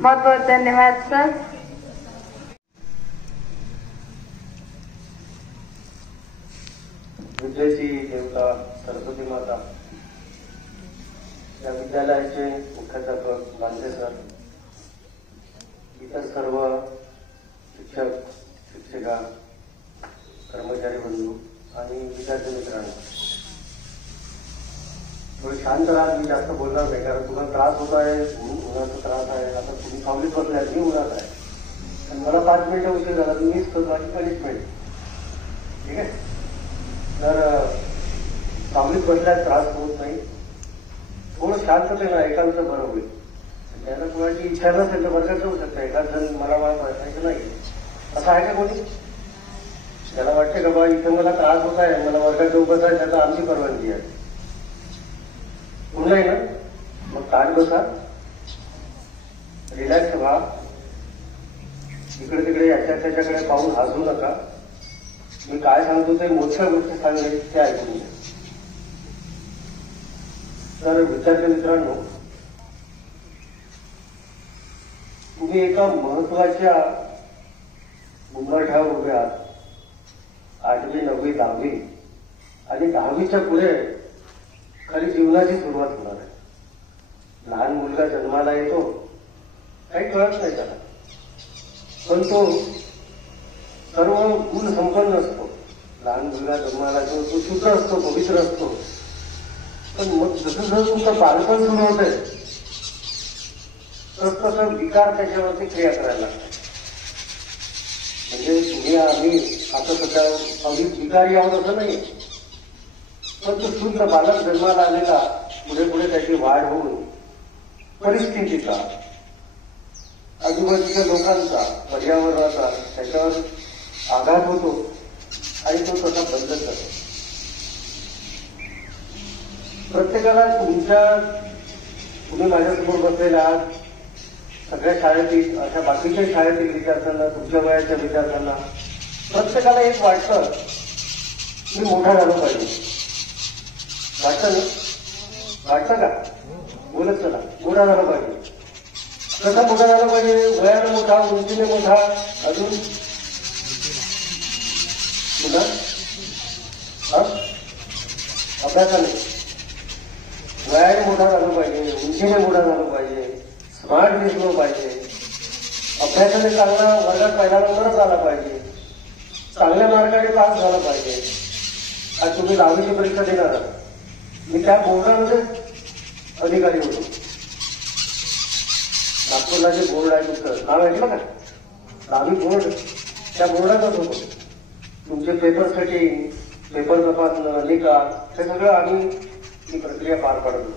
बहुत बहुत धन्यवाद सर। विद्येची देवता सरस्वती माता, या विद्यालयाचे मुख्याध्यापक गांधे सर, इतर सर्व शिक्षक शिक्षिका, कर्मचारी बंधू आणि विद्यार्थी मित्रांनो, थोडी शांत राहा. मी जास्त बोलणार नाही कारण तुम्हाला त्रास होत आहे, उन्हाचा त्रास आहे. आता तुम्ही सावलीत बसलाय, मी उन्हात आहे आणि मला 5 मिनिटं उशीर झाला, मीच माझी पनिशमेंट. ठीक आहे, तर सावलीत बसल्यास त्रास होत नाही. थोडं शांततेनं एकांत बरं होईल. त्यांना कोणाची इच्छा नसेल तर वर्गात जाऊ शकता. एखाद जण मला वाटायचं नाही असं आहे का कोणी? त्याला वाटते का बा इथं मला त्रास होत आहे, मला वर्गात जाऊ बसायचं, त्याचा आमची परवानगी आहे. पुन्हा ना मग ताट बसा, रिलॅक्स व्हा, इकडे तिकडे याच्या त्याच्याकडे पाहून हसू नका. मी काय सांगतो ते मोठ्या गोष्टी सांगणे ते ऐकून घ्या. तर विद्यार्थी मित्रांनो, तुम्ही एका महत्वाच्या उंबरठ्यावर उभे आहात. 8वी 9वी 10वी आणि 10वीच्या पुढे खाली जीवनाची सुरुवात होणार आहे. लहान मुलगा जन्माला येतो, काही कळत नाही त्याला, पण तो सर्व गुण संपन्न असतो. लहान मुलगा जन्माला येतो, तो शुद्ध असतो, पवित्र असतो. पण मग जसं जसं तुमचं बालपण सुरू होतंय तसं विकार त्याच्यावरती क्रिया करायला लागतात. म्हणजे तुम्ही आम्ही आता सध्या अगदी विकारी आहोत असं नाही, पण तो शुद्ध बालक जन्माला आलेला पुढे पुढे त्याची वाढ होऊन परिस्थितीचा, आजूबाजूच्या लोकांचा, पर्यावरणाचा त्याच्यावर आघात होतो आणि तो तसा बदलत जातो. प्रत्येकाला तुम्ही माझ्यासमोर बसलेले आहात, सगळ्या शाळेतील, अशा बाकीच्या शाळेतील विद्यार्थ्यांना, तुमच्या वयाच्या विद्यार्थ्यांना प्रत्येकाला एक वाटतं मी मोठा झालो पाहिजे. वाटतं ना? वाटतं का? बोलत चला, मोठा झाला पाहिजे. कसा मोठा झाला पाहिजे? वयानं मोठा, उंचीने मोठा, अजून पुन्हा अभ्यासाने वयाने मोठा झालं पाहिजे, उंचीने मोठा झालं पाहिजे, स्मार्ट दिसलो पाहिजे, अभ्यासाने चांगला वर्गात पहिला नंबरच आला पाहिजे, चांगल्या मार्गाने पास झाला पाहिजे. आज तुम्ही 10वीची परीक्षा देणार आहात. मी त्या बोर्डामध्ये अधिकारी होतो. नागपूरला जे बोर्ड आहे तुमचं नाव ऐकलं का? 10वी बोर्ड, त्या बोर्डातच होतो. तुमचे पेपर सेटिंग, पेपर तपासणं, निकाल, हे सगळं आम्ही ही प्रक्रिया पार पाडत होतो.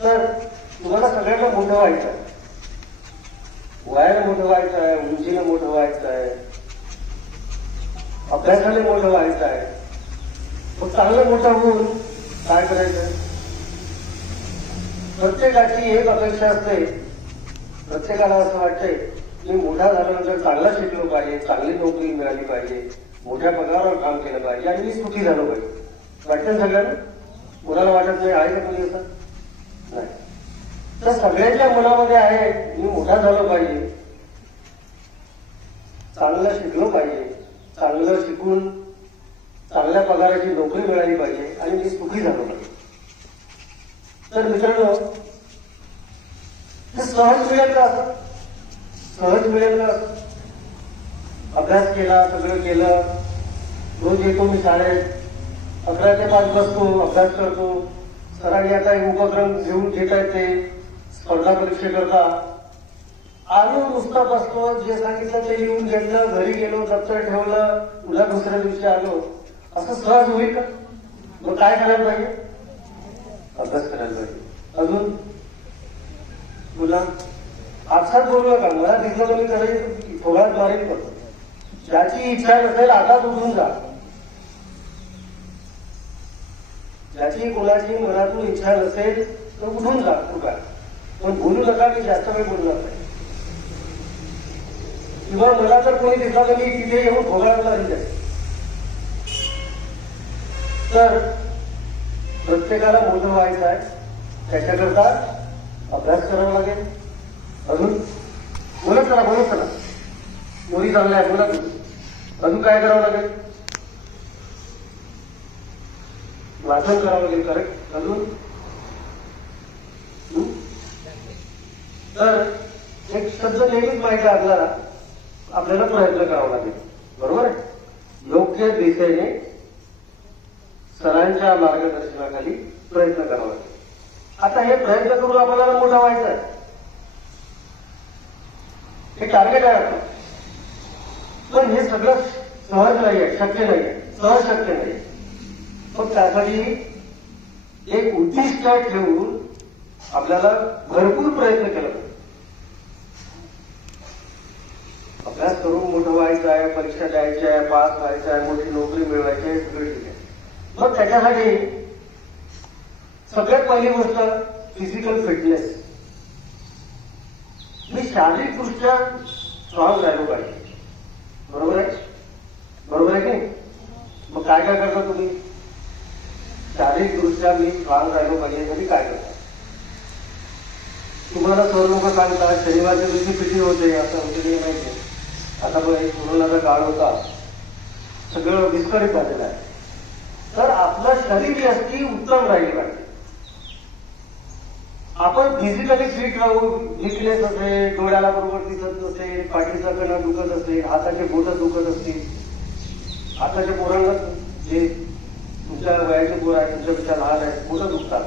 तर तुम्हाला सगळ्यांना मोठं व्हायचं आहे, वयाने मोठं व्हायचं आहे, उंचीने मोठं व्हायचं आहे, अभ्यासाने मोठं व्हायचं आहे. मग चांगलं मोठं होऊन काय करायचं? प्रत्येकाची एक अपेक्षा असते. प्रत्येकाला असं वाटतंय मी मोठा झाल्यानंतर चांगला शिकलो पाहिजे, चांगली नोकरी मिळाली पाहिजे, मोठ्या पगारावर काम केलं पाहिजे आणि मी सुखी झालो पाहिजे. वाटतं सगळ्यांना? कोणाला वाटत नाही? आहे का कोणी असं? नाही. तर सगळ्यांच्या मनामध्ये आहे मी मोठा झालो पाहिजे, चांगलं शिकलो पाहिजे, चांगलं शिकून चांगल्या पगाराची नोकरी मिळाली पाहिजे आणि मी सुखी झालो पाहिजे. तर मित्रांनो, हे सहज मिळेल का? असं सहज मिळेल का? अभ्यास केला, सगळं केलं. रोज येतो मी शाळेत, 11 ते 5 बसतो, अभ्यास करतो. सरांनी आता एक उपक्रम घेऊन घेत आहेत ते स्पर्धा परीक्षेकरता. आलो नुसता बसतो, जे सांगितलं ते लिहून घेतलं, घरी गेलो, दप्तर ठेवलं, पुन्हा दुसऱ्या दिवशी आलो. असं सहज होईल का? मग काय करायला पाहिजे? अभ्यास करायला पाहिजे. अजून तुला आपसात बोलू नका, मला दिसलं तर मी करायचं थोडा मारेल करतो. ज्याची इच्छा नसेल आताच उठून जा. ज्याची कोणाची मनातून इच्छा नसेल तर उठून जा कुठं. पण बोलू नका, मी जास्त वेळ बोलणार नाही. किंवा मला जर कोणी दिसला तर मी तिथे येऊन भोगायला नाही. तर प्रत्येकाला मोठं व्हायचं आहे, त्याच्याकरता अभ्यास करावा लागेल. अजून बोलत चला मुली चांगल्या आहे, बोला तुम्ही. अजून काय करावं लागेल? वाचन करावं लागेल. करेक्ट. अजून तर एक शब्द नेहमीच माहिती आपल्याला प्रयत्न करावा लागेल. बरोबर आहे? योग्य दिशेने सरांच्या मार्गदर्शनाखाली प्रयत्न करावा लागेल. आता हे प्रयत्न करून आपल्याला मोठा व्हायचा आहे, हे टार्गेट आहे आपलं. पण हे सगळं सहज नाहीये, शक्य नाहीये, सहज शक्य नाही. पण त्यासाठी एक उद्दिष्ट ठेवून आपल्याला भरपूर प्रयत्न केला पाहिजे. अभ्यास करून मोठं व्हायचं आहे, परीक्षा द्यायची आहे, पास व्हायचं आहे, मोठी नोकरी मिळवायची आहे, सगळं ठीक आहे. मग त्याच्यासाठी सगळ्यात पहिली गोष्ट फिजिकल फिटनेस. मी शारीरिकदृष्ट्या स्ट्रॉंग राहिलो पाहिजे. बरोबर आहे? बरोबर आहे की नाही? मग काय काय करता तुम्ही? शारीरिकदृष्ट्या मी स्ट्रॉंग राहिलो पाहिजे तरी काय करता? तुम्हाला सर्व लोक सांगतात शनिवारच्या दिवशी पिटी होते, असं होते माहिती. आता कोरोनाचा काळ होता, सगळं विस्कळीत झालेलं आहे. तर आपलं शरीर व्यक्ती उत्तम राहिले पाहिजे. आपण फिजिकली फिट राहू, विकनेस असेल, डोळ्याला बरोबर दिसत नसेल, पाठीचा कणा दुखत असेल, हाताचे बोटं दुखत असतील. आताच्या पोरांना जे तुमच्या वयाचे पोर आहेत, तुमच्यापेक्षा लहान आहेत, बोटं दुखतात,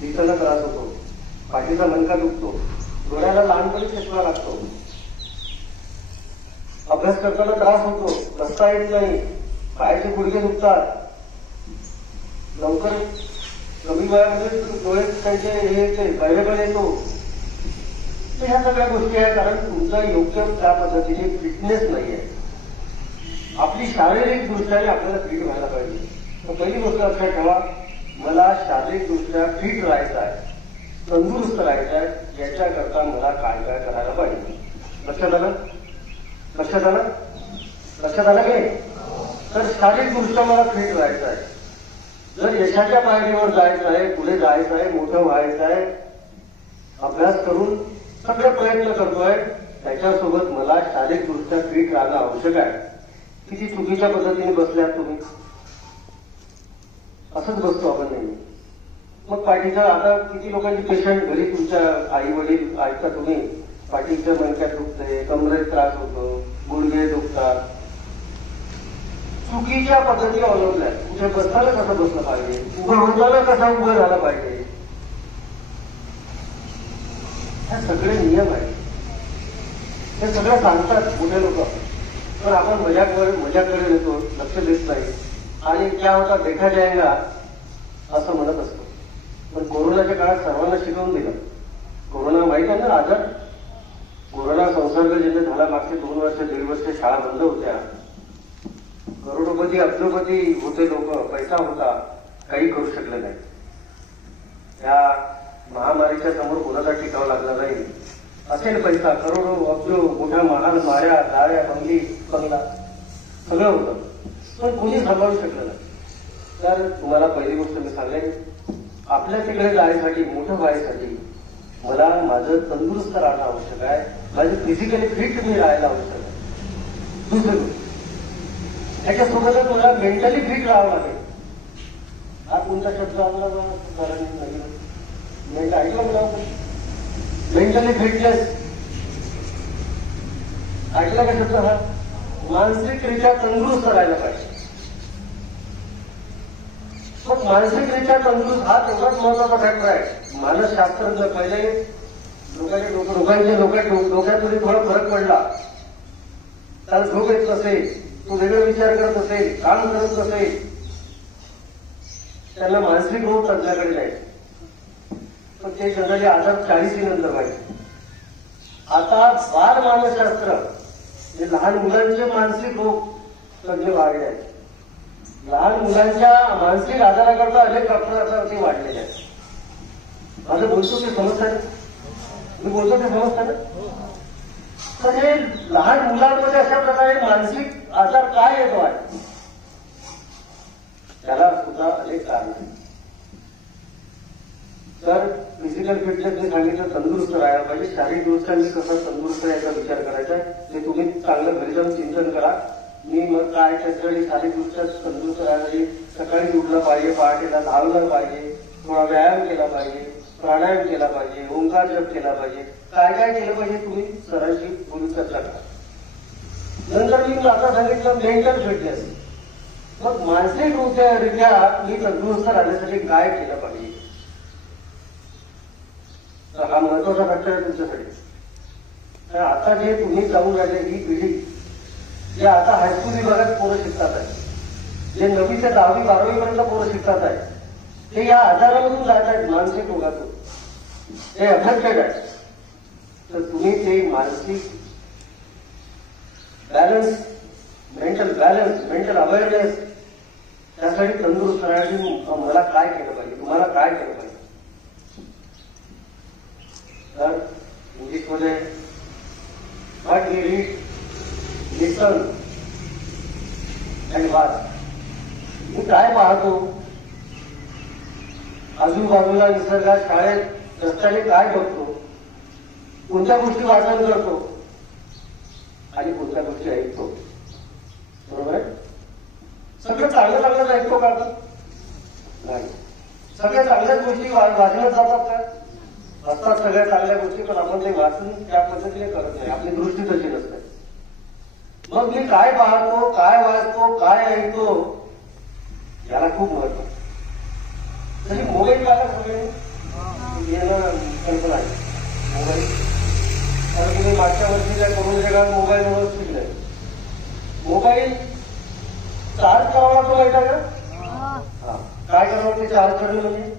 दिसायला त्रास होतो, पाठीचा मणका दुखतो, डोळ्याला लहानपणी चष्मा लागतो, अभ्यास करताना त्रास होतो, बसता येत नाही, पायाचे गुडघे दुखतात, लवकर कमी वयामध्ये डोळे त्यांचे हे येते, बहिरेपण येतो. तर ह्या सगळ्या गोष्टी आहेत, कारण तुमचा योग्य त्या पद्धतीने फिटनेस नाही आहे. आपली शारीरिक दृष्ट्याने आपल्याला फिट व्हायला पाहिजे. तर पहिली गोष्ट लक्षात ठेवा, मला शारीरिक दृष्ट्या फिट राहायचं आहे, तंदुरुस्त राहायचं आहे. याच्याकरता मला काय काय करायला पाहिजे. लक्षात आलं? लक्षात आलं? लक्षात आलं की? तर शारीरिक दृष्ट्या मला फिट राहायचं आहे. जर यशाच्या पायरीवर जायचं आहे, पुढे जायचं आहे, मोठं व्हायचं आहे, अभ्यास करून सगळे प्रयत्न करतोय, त्याच्यासोबत मला शारीरिकदृष्ट्या फिट राहणं आवश्यक आहे. किती चुकीच्या पद्धतीने बसल्यात तुम्ही. असंच बसतो आपण नेहमी. मग पाठीचं आता किती लोकांची पेशंट घरी तुमच्या आई वडील ऐकता तुम्ही, पाठीच्या मणक्यात दुखते, कमरेत त्रास होतो, गुडघे दुखतात. चुकीच्या पद्धती अवलंबल्या. कुठे बसताना कसं बसलं पाहिजे, उभं होताना कसा उभं झाला पाहिजे, हे सगळे नियम आहेत. हे सगळं सांगतात मोठे लोक, पण आपण मजाकडे येतो, लक्ष देत नाही. आणि क्या होता देखा जाएगा असं म्हणत असतो. पण कोरोनाच्या काळात सर्वांना शिकवून दिलं. कोरोना माहित आहे ना आजार, कोरोना संसर्ग जिथे झाला, मागचे 2 वर्ष 1.5 वर्ष शाळा बंद होत्या, करोडोपती अब्जोपती होते लोक, पैसा होता, काही करू शकले नाही. या महामारीच्या समोर कोणाचा टिकाव लागला नाही. असेल पैसा, करोडो अब्जो, मोठ्या महान माऱ्या, गाड्या, बंगला सगळं होतं, पण कोणी सांभाळू शकलं नाही. तर तुम्हाला पहिली गोष्ट मी सांगेन, आपल्या तिकडे जायसाठी, मोठं व्हायसाठी मला माझं तंदुरुस्त राहणं आवश्यक आहे, माझं फिजिकली फिट मी राहायला आवश्यक आहे. दुसरी गोष्ट, त्याच्यासोबतच मला मेंटली फिट राहावं लागेल. हा कोणता शब्द आपला ऐकलं मला, मेंटली फिटनेस ऐकला का शब्द हा? मानसिकरित्या तंदुरुस्त राहायला पाहिजे. मग मानसिकरित्या तंदुरुस्त हा तेवढाच महत्वाचा फॅक्टर आहे. मानसशास्त्रज्ञ पहिले लोकांच्या डोक्यामध्ये थोडा फरक पडला, त्याला झोप येत नसेल, तो वेगळे विचार करत असेल, काम करत नसेल, त्यांना मानसिक रोग तज्ञाकडे जायचे. पण ते जनरली आजार 40 नंतर पाहिजे. आता बाल मानसशास्त्र हे लहान मुलांचे मानसिक रोग तज्ञ वाढले आहेत. लहान मुलांच्या मानसिक आजाराकरता अनेक डॉक्टर आता ते वाढलेले आहेत. माझं बोलतो ते समजतं, मी बोलतो ते समजतं ना. तर हे लहान मुलांमध्ये अशा प्रकारे मानसिक आजार काय येतो आहे, त्याला सुद्धा अनेक कारण आहेत. तर फिजिकल फिटनेसने सांगितलं तंदुरुस्त राहायला पाहिजे. शारीरिक दृष्ट्यांनी कसं तंदुरुस्त याचा विचार करायचा आहे ते तुम्ही चांगलं घरी जाऊन चिंतन करा. मी मग काय त्याच्यासाठी शारीरिक दृष्ट्या तंदुरुस्त राहण्यासाठी सकाळी उठलं पाहिजे, पहाटेला धावलं पाहिजे, थोडा व्यायाम केला पाहिजे, प्राणायाम केला पाहिजे, ओंकार जप केला पाहिजे, काय काय केलं पाहिजे तुम्ही सरांशी बोलून चर्चा करा. नंतर मी आता सांगितलं मेंटल फिटनेस. मग मानसिकरित्या मी तंदुरुस्त राहण्यासाठी काय केलं पाहिजे, तर हा महत्वाचा फॅक्टर आहे तुमच्यासाठी. तर आता जे तुम्ही जाऊन राहिले ही पिढी जे आता हायस्कूल विभागात पोरं शिकतात आहे, जे 9वी ते 10वी 12वी पर्यंत पोरं शिकतात आहे, ते या आजारामधून जात आहेत, मानसिक रोगातून ते अफेक्टेड आहे. तर तुम्ही ते मानसिक बॅलन्स, मेंटल अवेअरनेस त्यासाठी तंदुरुस्त राहण्यासाठी मला काय केलं पाहिजे, तुम्हाला काय केलं पाहिजे. तर इंग्लिशमध्ये what we read, listen and watch. मी काय पाहतो आजूबाजूला, निसर्गात, शाळेत, रस्त्याने काय बघतो, कोणत्या गोष्टी वाचन करतो आणि कोणत्या गोष्टी ऐकतो. बरोबर आहे. सगळं चांगलं चांगलं ऐकतो का नाही. सगळ्या चांगल्याच गोष्टी वाचण्यात जातात का, असतात सगळ्या चांगल्या गोष्टी, पण आपण ते वाचून त्या पद्धतीने करत नाही, आपली दृष्टी तशी नसते. मग मी काय पाहतो, काय वाचतो, काय ऐकतो याला खूप महत्व. तरी मोबाईल पाहिला सगळे येणं कल्पना आहे. मोबाईल कारण तुम्ही मागच्या वर्षी काय करून जगात मोबाईलवर शिकले. मोबाईल चार्ज करावा लागतो माहिती आहे का. काय करावं ते चार्ज करणं म्हणजे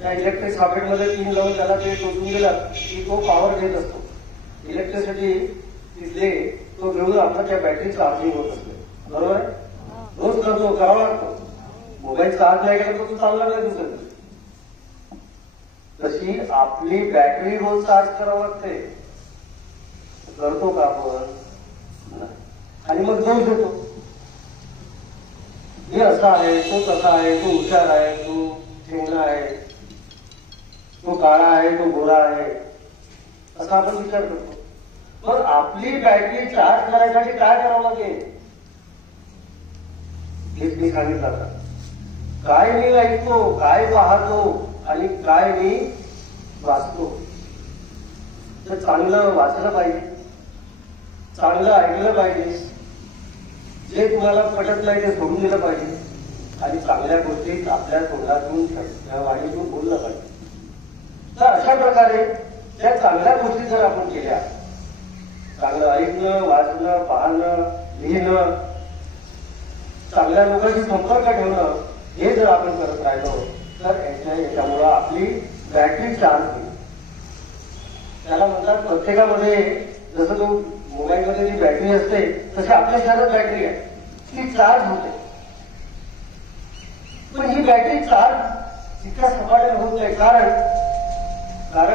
त्या इलेक्ट्रिक सॉकेटमध्ये पिन लावून त्याला ते टोचून दिला की तो पॉवर घेत असतो. इलेक्ट्रिसिटी तिथले तो घेऊन आपला त्या बॅटरी चार्जिंग होत असते. बरोबर आहे. रोज करतो, करावा लागतो. मोबाईल चार्ज नाही केला तर तो चालणार नाही दुसरं. तशी आपली बॅटरी रोज चार्ज करावं लागते. करतो का आपण, आणि मग दोष देतो. हे असा आहे, तो तसा आहे, तो हुशार आहे, तो ठेंगणा आहे, तो काळा आहे, तो गोरा आहे, असा आपण विचार करतो. मग आपली बॅटरी चार्ज करायसाठी काय करावं लागेल हेच मी सांगितलं. आता काय मी ऐकतो, काय पाहतो आणि काय मी वाचतो. तर चांगलं वाचलं पाहिजे, चांगलं ऐकलं पाहिजे, जे तुम्हाला पटत नाही ते सोडून दिलं पाहिजे, आणि चांगल्या गोष्टी आपल्या तोंडातून वाणीतून बोललं पाहिजे. तर अशा प्रकारे त्या चांगल्या गोष्टी जर आपण केल्या, चांगलं ऐकणं, वाचणं, पाहणं, लिहिणं, चांगल्या लोकांशी संपर्क ठेवणं, हे जर आपण करत राहिलो तर याच्यामुळं आपली बॅटरी चार्ज होईल. त्याला म्हणतात प्रत्येकामध्ये जसं तो मोबाईलमध्ये जी बॅटरी असते तशी आपल्या शरीरात बॅटरी आहे, ती चार्ज होते. पण ही बॅटरी चार्ज इतक्या सपाट्याने होत नाही, कारण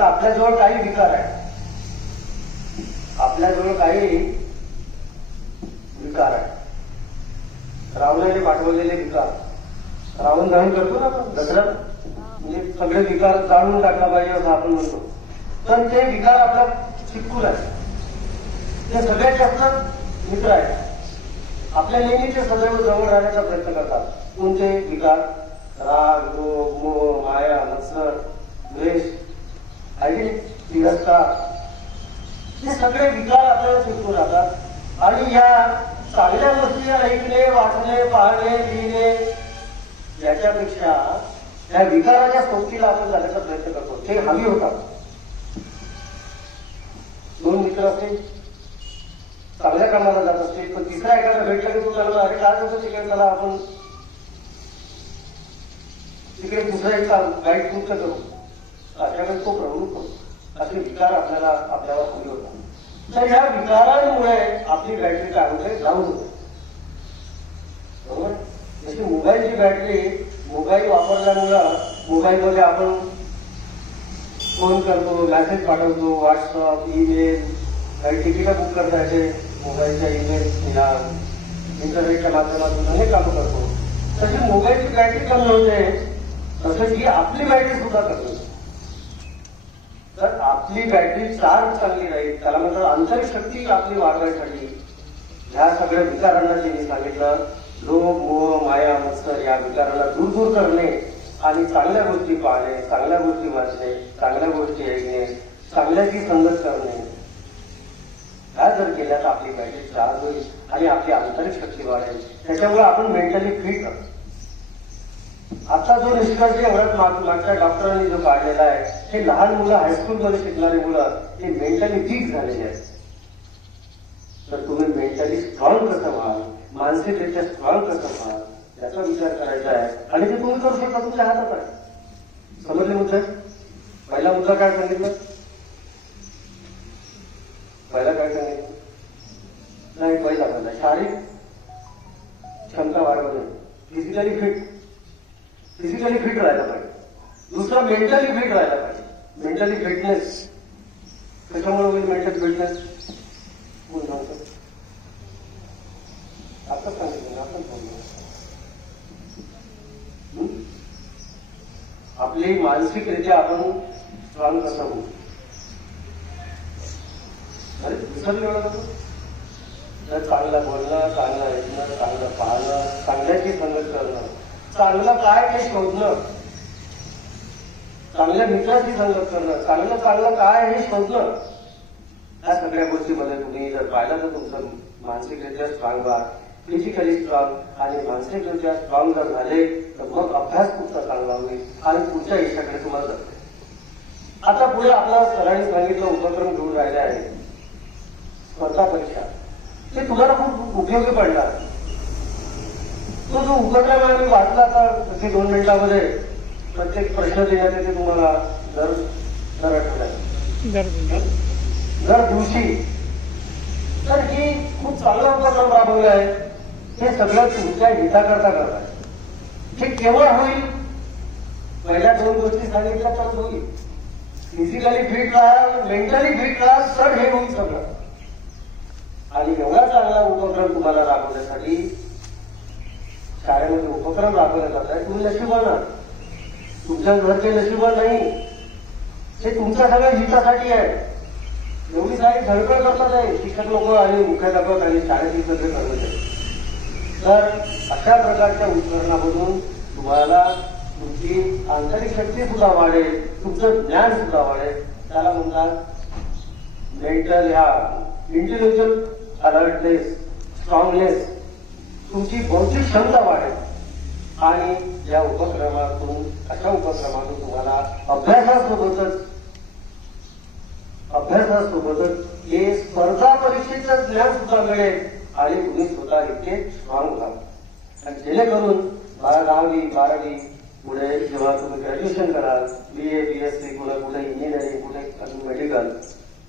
आपल्याजवळ काही विकार आहे. आपल्याजवळ काही विकार आहे. रावणाने पाठवलेले विकार, रावण दहन करतो ना आपण दसऱ्यात, म्हणजे सगळे विकार जाळून टाकला पाहिजे असं आपण म्हणतो. पण ते विकार आपल्या चिटकून आहे, ते सगळ्यात जास्त मित्र आहेत. आपल्या नेहमी ते सदैव जवळ राहण्याचा प्रयत्न करतात. कोणते विकार? राग, रोग, मोह, माया, मत्सर, द्वेष, तिरस्कार, हे सगळे विकार आपल्याला चिटकून राहतात. आणि त्यापेक्षा चांगल्या गोष्टी ऐकणे, वाचणे, पाहणे, लिहिणे याच्यापेक्षा त्या विकाराच्या सोबतीला आपण जाण्याचा प्रयत्न करतो. ते हवी होतात. दोन मित्र असतील, चांगल्या कामाला जात असतील, पण तिसरा एखादा भेटला की तो त्याला अरे काय होतं तिकडे, त्याला आपण तिकडे दुसरा एक वाईट कृत्य करू, अशा वेळेस तो प्रवृत्त होतो. असे विकार आपल्याला आपल्यावर हवी होतात. तर या विकारांमुळे आपली बॅटरी काय होते, डाऊन होते. बरोबर. जशी मोबाईलची बॅटरी, मोबाईल वापरल्यामुळं मोबाईलमध्ये आपण फोन करतो, मेसेज पाठवतो, व्हॉट्सअप, ईमेल, काही तिकीटं बुक करता येते मोबाईलच्या ईमेल या इंटरनेटच्या माध्यमातून अनेक कामं करतो. तशी मोबाईलची बॅटरी कमी होते, तसं की आपली बॅटरी सुद्धा कमी होते. तर आपली बॅटरी चार्ज चांगली राहील, त्याला म्हणतात आंतरिक शक्ती आपली वाढवायसाठी ह्या सगळ्या विकारांना जे मी सांगितलं, लोभ, मोह, माया, मत्सर या विकारांना दूर करणे आणि चांगल्या गोष्टी पाहणे, चांगल्या गोष्टी वाचणे, चांगल्या गोष्टी ऐकणे, चांगल्याची संगत करणे, ह्या जर केल्या तर आपली बॅटरी चार्ज होईल आणि आपली आंतरिक शक्ती वाढेल. त्याच्यामुळे आपण मेंटली फिट राहतो. आता जो निष्कर्ष एवढ्यात मागच्या डॉक्टरांनी जो काढलेला आहे, हे लहान मुलं, हायस्कूलमध्ये शिकणारी मुलं हे मेंटली वीक झालेली आहेत. तर तुम्ही मेंटली स्ट्रॉंग कसं व्हाल, मानसिकरित्या स्ट्रॉंग कसं व्हाल याचा विचार करायचा आहे. आणि ते तुम्ही करू शकता, तुमच्या हातात आहे. समजले मुद्दे? पहिला मुद्दा काय सांगितलं? पहिला काय सांगितलं? नाही, पहिला शारीरिक क्षमता वाढवणे, फिजिकली फिट राहायला पाहिजे. दुसरा मेंटली फिट राहायला पाहिजे. मेंटली फिटनेस कशामुळे होईल? मेंटल फिटनेस कोण सांगतो? आता सांगितलं ना, आपण सांगतो. आपली मानसिकरित्या आपण स्ट्रॉंग कसं होऊ? अरे विसरले एवढं कसं? तर चांगलं बोलणं, चांगलं ऐकणं, चांगलं पाहणं, चांगल्याची संगत करणं, चांगलं काय हे शोधणं, चांगल्या मित्राची संगत करणं, चांगलं काय हे शोधणं, या सगळ्या गोष्टीमध्ये तुम्ही जर पाहिलं तर तुमचं मानसिकरित्या स्ट्रॉंग व्हा, फिजिकली स्ट्रॉंग आणि मानसिकरित्या स्ट्रॉंग जर झाले तर मग अभ्यास तुमचा चांगला होईल आणि पुढच्या यशाकडे तुम्हाला जाते. आता पुढे आपला सरांनी सांगितलं उपक्रम घेऊन राहिले आहे स्पर्धा परीक्षा. ते तुम्हाला खूप उपयोगी पडणार. तो जो उपक्रम आहे मी वाचला आता अगदी 2 मिनिटांमध्ये. प्रत्येक प्रश्न देण्यात येते तुम्हाला दर आठवड्यात, दर दिवशी. तर ही खूप चांगला उपक्रम राबवला आहे. हे सगळं तुमच्या हिताकरता करताय. हे केव्हा होईल? पहिल्या 2 गोष्टी सांगितल्या तर होईल. फिजिकली फिट राहा, मेंटली फिट राहा, तर हे होईल सगळं. आणि एवढा चांगला उपक्रम तुम्हाला राबवण्यासाठी शाळेमध्ये उपक्रम राबवला जात आहे. तुम्ही नशिबान आहात. तुमच्या घरचे नशिबान नाही. हे तुमच्या सगळ्या हितासाठी आहे. एवढी सारी धडपड करतात आहे शिक्षक लोक आणि मुख्याध्यापक आणि शाळेतील सगळे कर्मचारी. तर अशा प्रकारच्या उपकरणामधून तुम्हाला तुमची आंतरिक शक्ती सुद्धा वाढेल, तुमचं ज्ञान सुद्धा वाढेल. त्याला म्हणतात मेंटल इंटेलिजन्स, अलर्टनेस, स्ट्रॉंगनेस, तुमची बौद्धिक क्षमता वाढेल. आणि या उपक्रमातून, अशा उपक्रमातून तुम्हाला अभ्यासासोबतच हे स्पर्धा परीक्षेचं ज्ञान सुद्धा मिळेल आणि तुम्ही स्वतः इतके स्ट्रॉंग व्हाल. आणि जेणेकरून 10वी 12वी पुढे जेव्हा तुम्ही ग्रॅज्युएशन कराल, BA BSc, कुठे इंजिनिअरिंग, कुठे मेडिकल,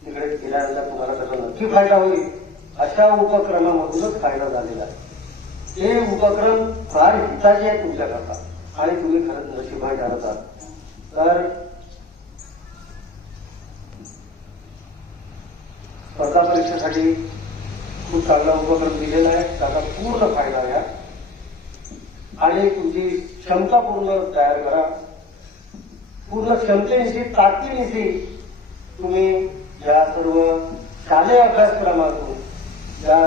तिकडे गेल्यानंतर तुम्हाला त्याचा नक्की फायदा होईल. अशा उपक्रमामधूनच फायदा झालेला आहे. हे उपक्रम फार हिताचे आहेत तुमच्याकरता आणि तुम्ही खरंच नशिबान ठरत आहात. तर स्पर्धा परीक्षेसाठी खूप चांगला उपक्रम दिलेला आहे. त्याचा पूर्ण फायदा घ्या आणि तुमची क्षमता पूर्ण तयार करा. पूर्ण क्षमतेनिशी, ताकदीनिशी तुम्ही या सर्व शालेय अभ्यासक्रमातून, या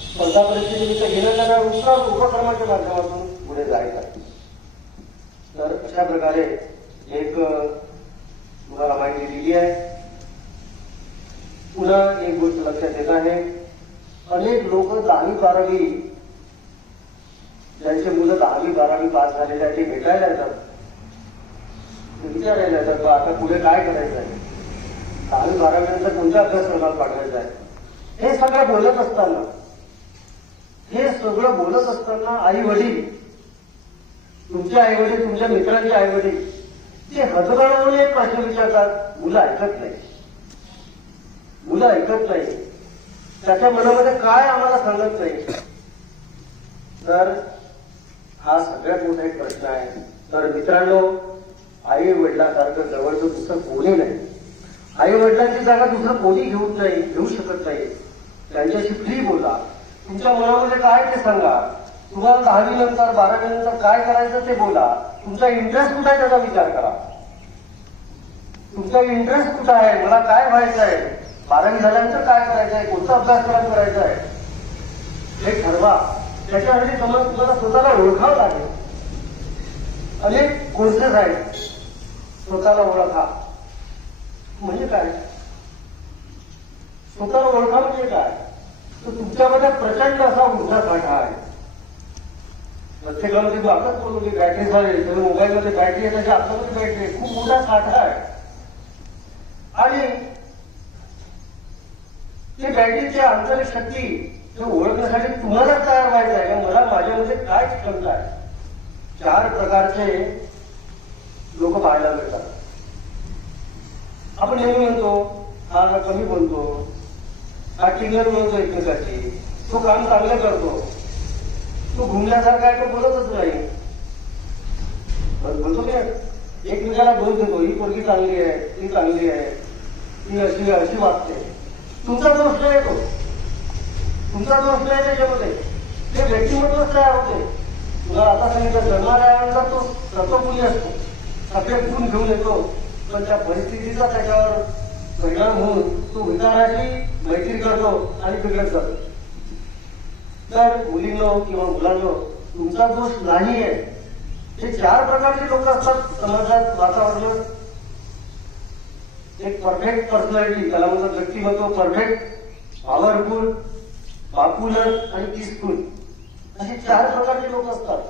स्पर्धा परीक्षेनिमित्त घेण्यात येणाऱ्या उपक्रमाच्या माध्यमातून पुढे जायचं आहे. तर अशा प्रकारे एक तुम्हाला माहिती दिली आहे. पुन्हा एक गोष्ट लक्षात येत आहे, अनेक लोक 10वी-12वी ज्यांचे मुलं 10वी-12वी पास झालेले आहे ते भेटायला येतात, विचारायला येतात आता पुढे काय करायचं आहे, 10वी-12वी नंतर कोणत्या अभ्यासक्रमात पाठवायचं आहे. हे सगळं बोलत असताना आई वडील, तुमचे आई वडील, तुमच्या मित्रांचे आई वडील ते हजगडवून एक प्रश्न विचारतात. मुलं ऐकत नाही. त्याच्या मनामध्ये काय आम्हाला सांगत नाही. तर हा सगळ्यात मोठा एक प्रश्न आहे. तर मित्रांनो, आई वडिलांसारखं जवळचं दुसरं कोणी नाही. आई वडिलांची जागा दुसरं कोणी घेऊ शकत नाही. त्यांच्याशी फ्री बोला. तुमच्या मनामध्ये काय ते सांगा. तुम्हाला 10वी नंतर 12वी नंतर काय करायचं ते बोला. तुमचा इंटरेस्ट कुठे आहे त्याचा विचार करा. तुमचा इंटरेस्ट कुठं आहे, मला काय व्हायचं आहे, 12वी झाल्यानंतर काय करायचं आहे, कोणता अभ्यासक्रम करायचा आहे हे ठरवा. त्याच्यासाठी तुम्हाला स्वतःला ओळखावं लागेल. अनेक कोर्सेस आहेत. स्वतःला ओळखा म्हणजे काय, स्वतःला ओळखा म्हणजे काय, तर तुमच्यामध्ये प्रचंड असा ऊर्जा साठा आहे. प्रत्येकामध्ये आताच बोलू की बॅटरी झाली, तर मोबाईलमध्ये बॅटरी आहे, त्याच्या आतमध्ये बॅटरी आहे, खूप मोठा साठा आहे. आणि ते बॅटरीची आंतरिक शक्ती ओळखण्यासाठी तुम्हालाच तयार व्हायचं आहे का, मला माझ्यामध्ये काय क्षमता आहे. 4 प्रकारचे लोक पाहायला मिळतात. आपण नेहमी म्हणतो हा कमी बोलतो, हा टिंगर म्हणतो एकमेकाची, तो काम चांगलं करतो, तो घुमल्यासारखा आहे, तो बोलतच नाही. बोलतो की एकमेकाला दोष देतो, ही पोरगी चांगली आहे, ती चांगली आहे, ती अशी वागते. तुमचा दोष नाही तो, तुमचा दोष नाही त्याच्यामध्ये. ते व्यक्तिमत्वच तयार होते. तुला आता सांगितलं जन्माला तो सर्वगुणी असतो, सगळे गुण घेऊन येतो, पण त्या परिस्थितीचा त्याच्यावर परिणाम होऊन तो विचाराची मैत्री करतो आणि बिघडत जातो. तर मुलींनो किंवा मुलांनो, तुमचा दोष नाही आहे. हे 4 प्रकारचे लोक असतात समाजात, वातावरणात. एक परफेक्ट पर्सनॅलिटी, त्याला म्हणतात व्यक्तिमत्व परफेक्ट, पॉवरफुल, पॉप्युलर आणि पीसफुल, असे 4 प्रकारचे लोक असतात.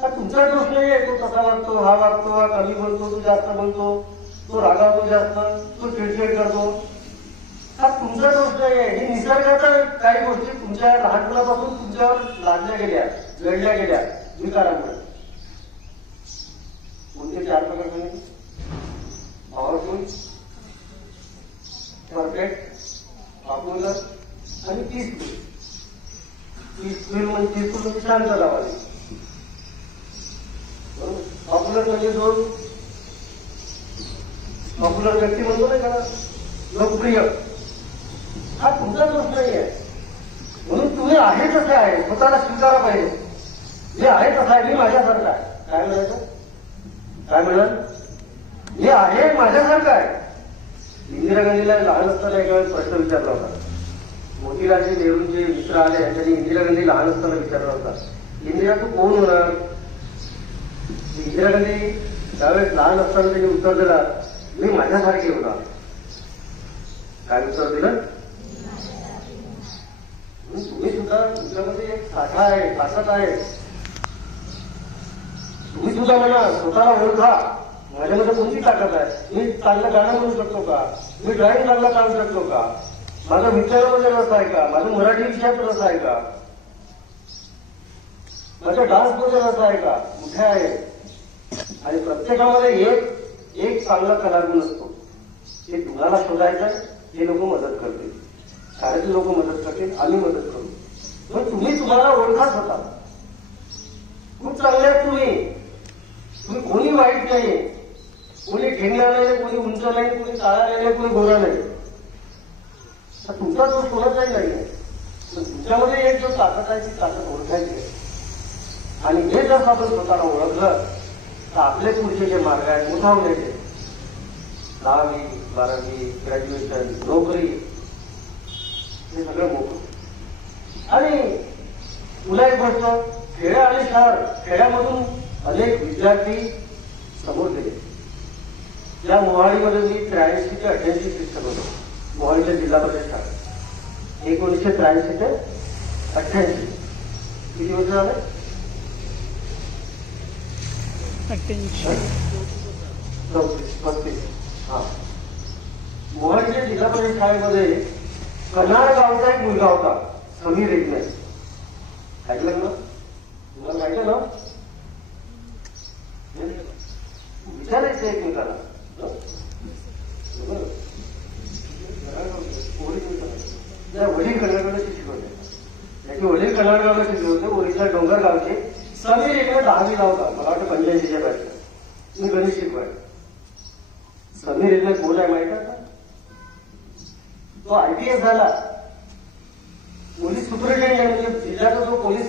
हा तुमचा दोष नाही आहे. तो तसा वागतो, हा वागतो, हा कमी बोलतो, तो जास्त बोलतो, तो रागावतो जास्त, तो चिडचिड करतो, हा तुमचा दोष नाही आहे. हे निसर्गाचा काही गोष्टी तुमच्या लहानपणापासून तुमच्यावर लादल्या गेल्या, जडल्या गेल्या विकारांमुळे. कोणते 4 प्रकार सांगितले? पॉवरफुल, परफेक्ट, पॉप्युलर आणि पीसफुल. पीसफुल म्हणजे शांत राहावी. पॉप्युलर म्हणजे जो पॉप्युलर व्यक्ती म्हणतो नाही का, लोकप्रिय, हा तुमचा दोष नाही आहे. म्हणून तुम्ही आहे तसे आहे, स्वतःला स्वीकारा पाहिजे. मी आहे तसा आहे, मी माझ्यासारखा आहे. काय म्हणायचं, काय म्हणाल, मी आहे माझ्यासारखा आहे. इंदिरा गांधीला लहान असताना एका वेळेस प्रश्न विचारला होता. मोतीलालजी नेहरूंचे मित्र आले, त्यांनी इंदिरा गांधी लहान असताना विचारला होता, इंदिरा तू कोण होणार. इंदिरा गांधी त्यावेळेस लहान असताना त्यांनी उत्तर दिलं, मी माझ्यासारखे होणार. काय उत्तर दिलं, तुम्ही सुद्धा तुमच्यामध्ये एक साठा आहे, ताकद आहे. तुम्ही सुद्धा म्हणा, स्वतःला ओळखा, माझ्यामध्ये कोणती ताकद आहे. मी चांगलं गाणं म्हणू शकतो का, मी ड्रॉइंग चांगलं काढू शकतो का, माझा विचारामध्ये रस आहे का, माझं मराठी विषयात रस आहे का, माझ्या डान्समध्ये रस आहे का, कुठे आहे. आणि प्रत्येकामध्ये एक चांगला कलागुण असतो. ते तुम्हाला शोधायचं आहे. हे लोक मदत करतील, शाळेतले लोक मदत करतील, आम्ही मदत करू. पण तुम्ही तुम्हाला ओळखाच होता. खूप चांगले आहेत तुम्ही कोणी वाईट नाही, कोणी ठेंगणार नाही, कोणी उंच नाही, कोणी काळा नाही, कोणी गोरा नाही. तुमचा दोष कोणाचाही नाही आहे. पण तुमच्यामध्ये एक जो ताकद आहे ती ताकद ओळखायची आहे. आणि हे जर आपण स्वतःला ओळखलं तर आपले पुढचे जे मार्ग आहेत मोठा होण्याचे, 10वी 12वी ग्रॅज्युएशन, नोकरी, हे सगळं मोठं. आणि पुन्हा एक गोष्ट, खेडे आणि शहर, खेड्यामधून अनेक विद्यार्थी समोर गेले. या मोहाडीमध्ये मी 83 ते 88 शिक्षक होतो. मोहाडीच्या जिल्हा परिषद शाळेत 1983 ते 88. किती वर्ष झाले? 34. हा. मोहनच्या जिल्हा परिषद शाळेमध्ये कन्हाड गावचा एक मुलगा होता, समीर एकने. ऐकलं ना? तुम्हाला ऐकलं ना? विचारायचं एकमेकाला. वडील कन्हाडगावला शिकवले. त्याचे वडील कन्हाडगावला शिकले होते. ओरिसा डोंगर गावचे. समीर एकने 10वी ला होता, मला वाटतं 85च्या बॅचला. मी गणित शिकवायला. समीर एकने कोण आहे माहिती आहे का? तो IPS झाला. पोलीस सुपरिटेंडेंट, म्हणजे जिल्ह्याचा जो पोलीस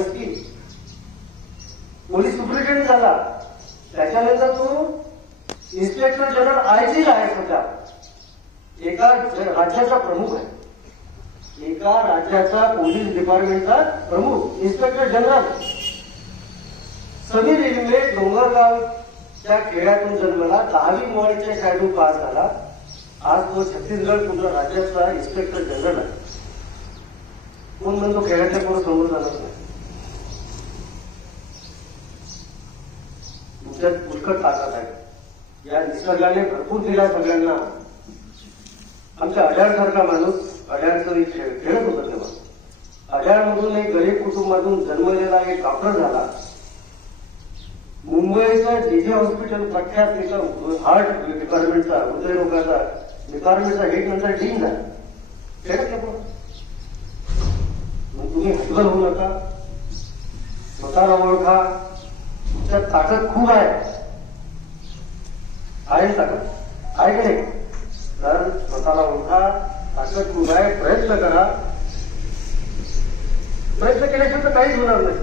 SP पोलीस सुपरिटेंडेंट झाला. त्याच्यानंतर तो इन्स्पेक्टर जनरल IG ला आहे सध्या. एका राज्याचा प्रमुख आहे. एका राज्याचा पोलीस डिपार्टमेंटचा प्रमुख इन्स्पेक्टर जनरल. समीर इंगळे डोंगरगावच्या खेड्यातून जन्मला. 10वी मोहाडीच्या शाळेतून पास झाला. आज तो छत्तीसगड पूर्ण राज्याचा इन्स्पेक्टर जनरल आहे. कोण म्हणतो खेड्यातल्या कोण समोर जाणार नाही. तुमच्यात पुष्कळ ताकद आहे. या निसर्गाने भरपूर दिला सगळ्यांना. आमच्या अड्याळसारखा माणूस, अड्याळचं खेळत होता तेव्हा. अड्याळमधून एक गरीब कुटुंबातून जन्मलेला एक डॉक्टर झाला. मुंबईचा JJ हॉस्पिटल प्रख्यात हार्ट डिपार्टमेंटचा, हृदयरोगाचा डिपार्टमेंटचा हेड नंतर डीन झाला. खेळत नको. मग तुम्ही हतबल होऊ नका. स्वतःला ओळखा. तुमच्यात ताकद खूप आहे. आहे ताकद? आहे की नाही? तर स्वतःला ओळखा. ताकद खूप आहे. प्रयत्न करा. प्रयत्न केल्याशिवाय तर काहीच होणार नाही.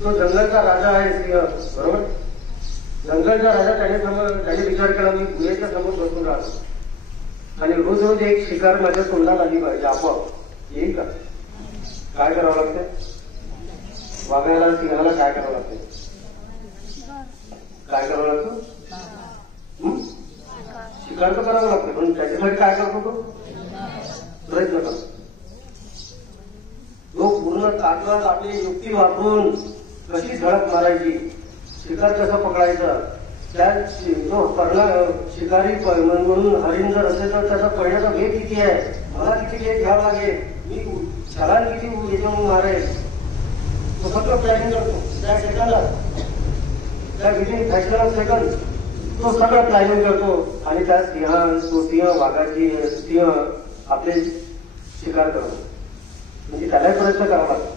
तो जंगलचा राजा आहे सिंह, बरोबर? जंगलचा राजा त्याने विचार केला, मी गुहेच्या समोर बसून राहतो आणि रोज रोज एक शिकार माझ्या तोंडाला आली पाहिजे, आपोआप येईल का? काय करावं लागतं? वाघाला, सिंहाला काय करावं लागतं? काय करावं लागतं? शिकार तर करावं लागतं, पण त्याच्यासाठी काय करतो तो? प्रयत्न करतो. तो पूर्ण ताकद आपली युक्ती वापरून कशी झडप मारायची, शिकार कसं पकडायचं, त्या शिकारी म्हणून हरिण जर असेल तर त्याचा पळण्याचा वेग किती आहे, मला किती वेग घ्यावा लागेल, मी छलान किती याच्यावरून मारेल, तो सगळं प्लॅनिंग करतो. त्या सेकंदात, त्या विदिन फ्रॅक्शन ऑफ सेकंड तो सगळं प्लॅनिंग करतो आणि त्या सिंह वाघाची सिंह आपले शिकार करतो. म्हणजे त्यालाही प्रयत्न करावा लागतो.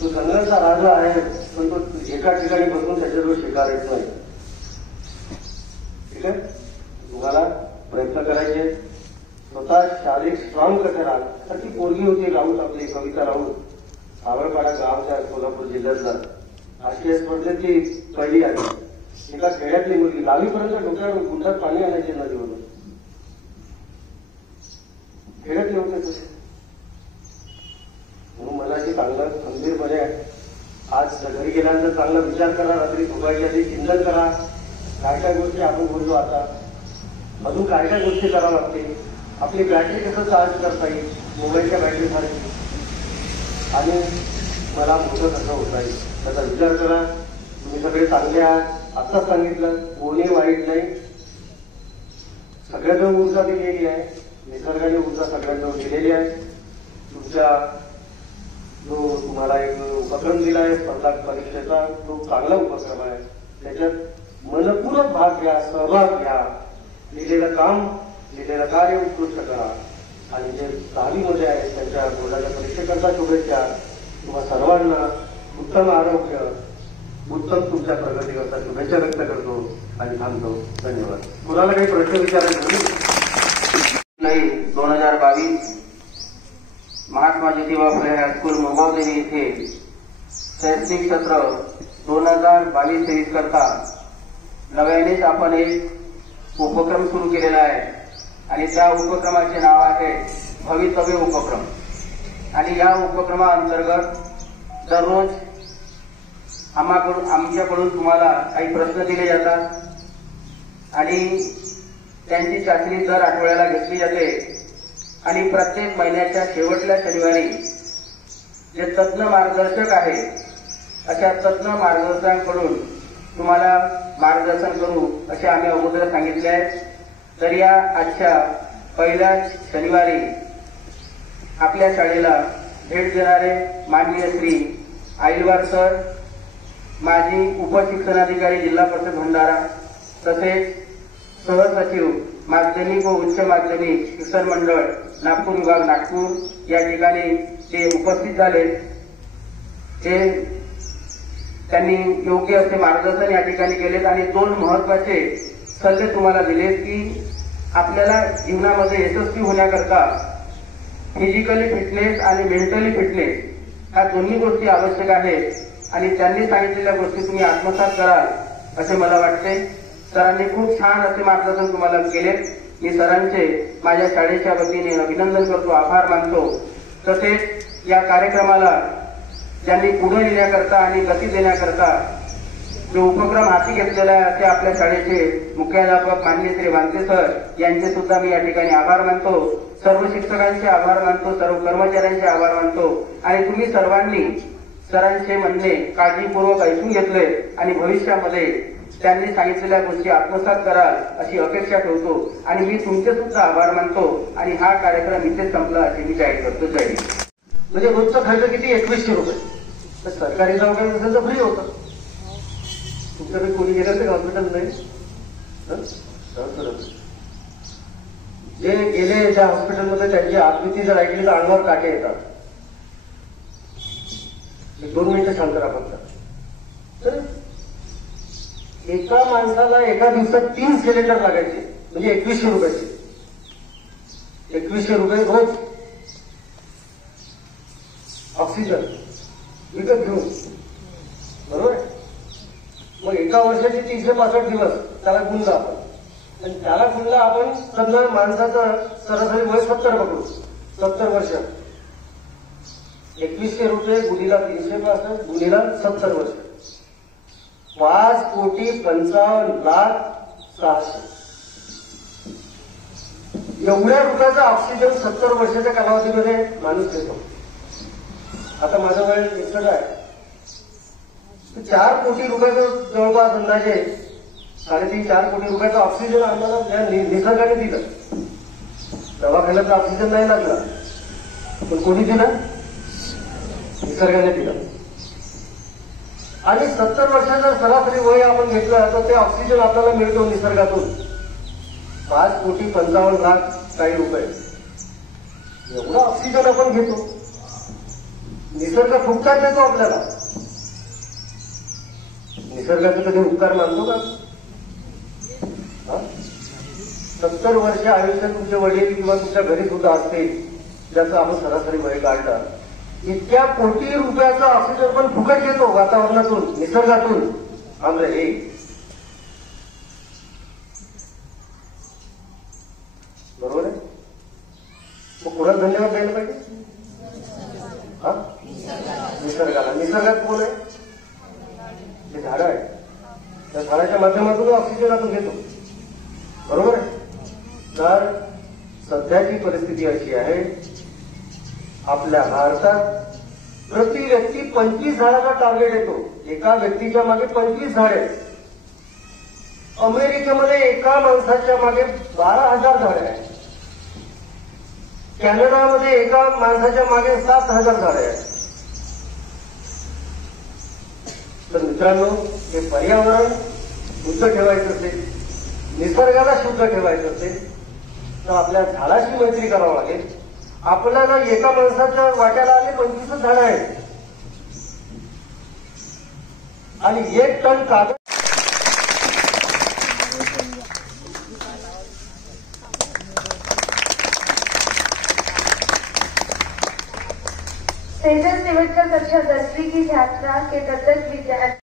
तो जंगलचा राजा आहे, पण तो एका ठिकाणी बसून त्याच्याजवळ शिकार येत नाही. ठीक आहे? तुम्हाला प्रयत्न करायचे. स्वतः शारीरिक स्ट्रॉंग कसं राहा. तर ती पोरगी होती राऊत, आपली कविता राऊत, सावरपाडा गावच्या कोल्हापूर जिल्ह्यातला. राष्ट्रीय स्पर्धेत ती पहिली आली. एका खेड्यातली मुलगी 10वीपर्यंत डोक्यावर गुंडात पाणी आणायचे नदीवरून. खेड्यातले होते तसे. म्हणून मला जे चांगलं खंबीरपणे आज घरी गेल्यानंतर चांगला विचार करा. रात्री झोपायच्या आधी चिंतन करा. काय काय गोष्टी आपण बोललो, आता अजून काय काय गोष्टी कराव्या लागतील. आपली बॅटरी कसं चार्ज करता येईल मोबाईलच्या बॅटरीसारखी, आणि मला मोठं कसं होता येईल त्याचा विचार करा. तुम्ही सगळे चांगले आहात. आत्ताच सांगितलं, कोणी वाईट नाही. सगळ्यांना ऊर्जा दिलेली आहे. निसर्गाने ऊर्जा सगळ्यांना दिलेली आहे. तुमच्या जो तुम्हाला एक उपक्रम दिला आहे स्पर्धा परीक्षेचा, तो चांगला उपक्रम आहे. त्याच्यात मनपूर्वक भाग घ्या, सहभाग घ्या. लिहिलेलं काम, लिहिलेलं कार्य उत्कृष्ट करा. आणि जे 10वीमध्ये आहेत त्यांच्या बोर्डाच्या परीक्षेकरता शुभेच्छा. तुम्हा सर्वांना उत्तम आरोग्य, उत्तम तुमच्या प्रगतीकरता शुभेच्छा व्यक्त करतो आणि थांबतो. धन्यवाद. कुणाला काही प्रश्न विचारायचे नाही? 2022 महात्मा ज्योतिबा फुले हायस्कूल मुंबई येथे शैक्षणिक सत्र 2022-23 करता नव्यानेच आपण एक उपक्रम सुरू केलेला आहे आणि त्या उपक्रमाचे नाव आहे भवितव्य उपक्रम. आणि या उपक्रमाअंतर्गत दररोज आमच्याकडून तुम्हाला काही प्रश्न दिले जातात आणि त्यांची चाचणी दर आठवड्याला घेतली जाते. आणि प्रत्येक महिन्याच्या शेवटल्या शनिवारी जे तज्ञ मार्गदर्शक आहे अशा तज्ञ मार्गदर्शकांकडून तुम्हाला मार्गदर्शन करू असे आम्ही अगोदर सांगितले आहे. तर या आजच्या पहिल्या शनिवारी आपल्या शाळेला भेट देणारे माननीय श्री आईलवार सर, माजी उपशिक्षणाधिकारी जिल्हा परिषद भंडारा, तसेच सहसचिव माध्यमिक व उच्च माध्यमिक शिक्षण मंडळ नागपूर विभाग नागपूर या ठिकाणी ते उपस्थित झाले. त्यांनी योग्य असे मार्गदर्शन या ठिकाणी केलेत आणि 2 महत्वाचे सल्ले तुम्हाला दिलेत की आपल्याला जीवनामध्ये यशस्वी होण्याकरता फिजिकली फिटनेस आणि मेंटली फिटनेस ह्या दोन्ही गोष्टी आवश्यक आहेत आणि त्यांनी सांगितलेल्या गोष्टी तुम्ही आत्मसात कराल असे मला वाटते. सरांनी खूप छान असे मार्गदर्शन तुम्हाला केले. मी सरांचे माझ्या शाळेच्या वतीने अभिनंदन करतो, आभार मानतो. तसेच या कार्यक्रमाला ज्यांनी पुढे नेण्याकरता आणि गती देण्याकरता जो उपक्रम हाती घेतलेला आहे ते आपल्या शाळेचे मुख्याध्यापक माननीय श्री वांते सर यांचे सुद्धा मी या ठिकाणी आभार मानतो. सर्व शिक्षकांचे आभार मानतो, सर्व कर्मचाऱ्यांचे आभार मानतो आणि तुम्ही सर्वांनी सरांचे म्हणणे काळजीपूर्वक ऐकून घेतले आणि भविष्यामध्ये त्यांनी सांगितलेल्या गोष्टी आत्मसात कराल अशी अपेक्षा ठेवतो आणि मी तुमचे सुद्धा आभार मानतो आणि हा कार्यक्रम इथेच संपला असे मी जाहीर करतो. जय हिंद. म्हणजे रोजचा खर्च किती? 2100 रुपये. तर सरकारी दवाखान्यात असेल तर फ्री होतं. तुमच्याकडे कोणी गेलं तर हॉस्पिटल नाही. जे गेले त्या हॉस्पिटलमध्ये त्यांची आकृती जर ऐकली तर अंगावर काटे येतात. 2 मिनिटं शांत राहा फक्त. तर एका माणसाला एका दिवसात 3 सिलेंडर लागायचे म्हणजे 2100 रुपयाचे. 2100 रुपये रोज ऑक्सिजन विकत घेऊन, बरोबर. मग एका वर्षाचे 365 दिवस त्याला गुणला आपण आणि त्याला गुणला आपण समजा माणसाचं सरासरी वय 70 पकडू. 70 वर्ष 2100 रुपये गुणीला 365 गुणीला 70 वर्ष 5,55,06,000 एवढ्या रुपयाचा ऑक्सिजन 70 वर्षाच्या कालावधीमध्ये माणूस घेतो. आता माझं वय 61 आहे. 4 कोटी रुपयाचं जवळपास अंदाजे 3.5-4 कोटी रुपयाचा ऑक्सिजन आम्हाला निसर्गाने दिलं. दवाखान्याचा ऑक्सिजन नाही लागला पण कोणी दिलं? निसर्गाने दिलं. आणि 70 वर्षाचं सरासरी वय आपण घेतलं तर ते ऑक्सिजन आपल्याला मिळतो निसर्गातून 5,55,00,000 रुपये. एवढा ऑक्सिजन आपण घेतो. निसर्ग फुकटात देतो आपल्याला. निसर्गाचे कधी उपकार मानतो का? 70 वर्ष आयुष्य तुमचे वडील किंवा तुमच्या घरी सुद्धा असतील ज्याचं आपण सरासरी वय काढलं. इतक्या कोटी रुपयाचा ऑक्सिजन पण फुकट घेतो वातावरणातून, निसर्गातून. आम्हाला हे बरोबर आहे. मग कुणाला धन्यवाद द्यायला पाहिजे? निसर्गाला. निसर्गात कोण आहे? जे झाडं आहे. त्या झाडाच्या माध्यमातून ऑक्सिजन आपण घेतो, बरोबर आहे. तर सध्याची परिस्थिती अशी आहे, आपल्या भारतात प्रति व्यक्ती 25 झाडाचा टार्गेट येतो. एका व्यक्तीच्या मागे 25 झाडे. अमेरिकेमध्ये एका माणसाच्या मागे 12,000 झाडे आहेत. कॅनडामध्ये एका माणसाच्या मागे 7,000 झाडे आहेत. तर मित्रांनो, हे पर्यावरण शुद्ध ठेवायचं असेल, निसर्गाला शुद्ध ठेवायचं असेल तर आपल्या झाडाशी मैत्री करावं लागेल. आपल्याला एका माणसाच्या वाट्याला आले 25 झाडं आहेत आणि 1 टन कागद. तेजस निवटकर कक्षा 10वीं की छात्रा के दत्तक विद्यार्थी